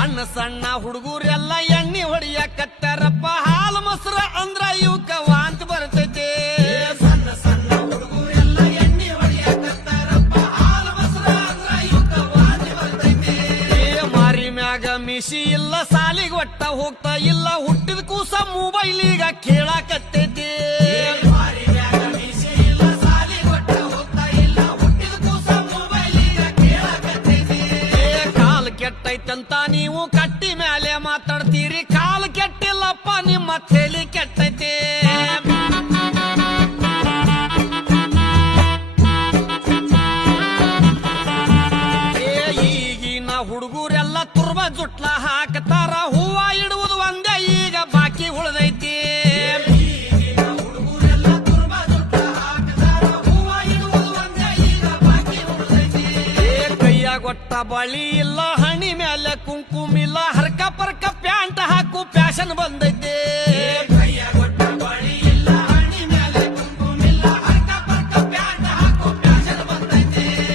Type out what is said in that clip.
ಸಣ್ಣ ಸಣ್ಣ ಹುಡುಗರೆಲ್ಲ ಎಣ್ಣೆ ಹೊಡಿಯ ಕಟ್ಟಾರಪ್ಪ ಹಾಲು ಮೊಸರ ಅಂದ್ರ ಇವಕ್ಕ ವಾಂತಿ ಬರ್ತೈತೆ ಸಣ್ಣ ಸಣ್ಣ ಹುಡುಗರೆಲ್ಲ ಎಣ್ಣೆ ಹೊಡಿಯ ಕಟ್ಟಾರಪ್ಪ ಹಾಲು ಮೊಸರ ಅಂದ್ರ ಇವಕ್ಕ ವಾಂತಿ ಬರ್ತೈತೆ ಮಾರಿ ಮ್ಯಾಗ ಮಿಸಿ ಇಲ್ಲ ಸಾಲಿಗೆ ಒಟ್ಟ ಹೋಗ್ತಾ ಇಲ್ಲ ಹುಟ್ಟಿದ ಕೂಸ ಮೊಬೈಲಿಗ ಕೇಳಾಕತ್ತೈತಿ ಕೆಟ್ಟೈತಂತ ನೀವು ಕಟ್ಟಿ ಮೇಲೆ ಮಾತಾಡ್ತೀರಿ ಕಾಲು ಕೆಟ್ಟಿಲ್ಲಪ್ಪ ನಿಮ್ಮ ತಲೆ ಕೆಟ್ಟೈತಿ ಈಗಿನ ಹುಡುಗರೆಲ್ಲ ತುರ್ಬ ಜುಟ್ಲ ಹಾಕ್ತಾರ ಹೂವ ಇಡುವುದು ಒಂದೇ ಈಗ ಬಾಕಿ ಉಳ್ದೈತಿ ಗೊಟ್ಟ ಬಳಿ ಇಲ್ಲ ಹಣಿ ಮೇಲೆ ಕುಂಕುಮಿಲ್ಲ ಹರ್ಕ ಪರ್ಕ ಪ್ಯಾಂಟ್ ಹಾಕು ಫ್ಯಾಷನ್ ಬಂದ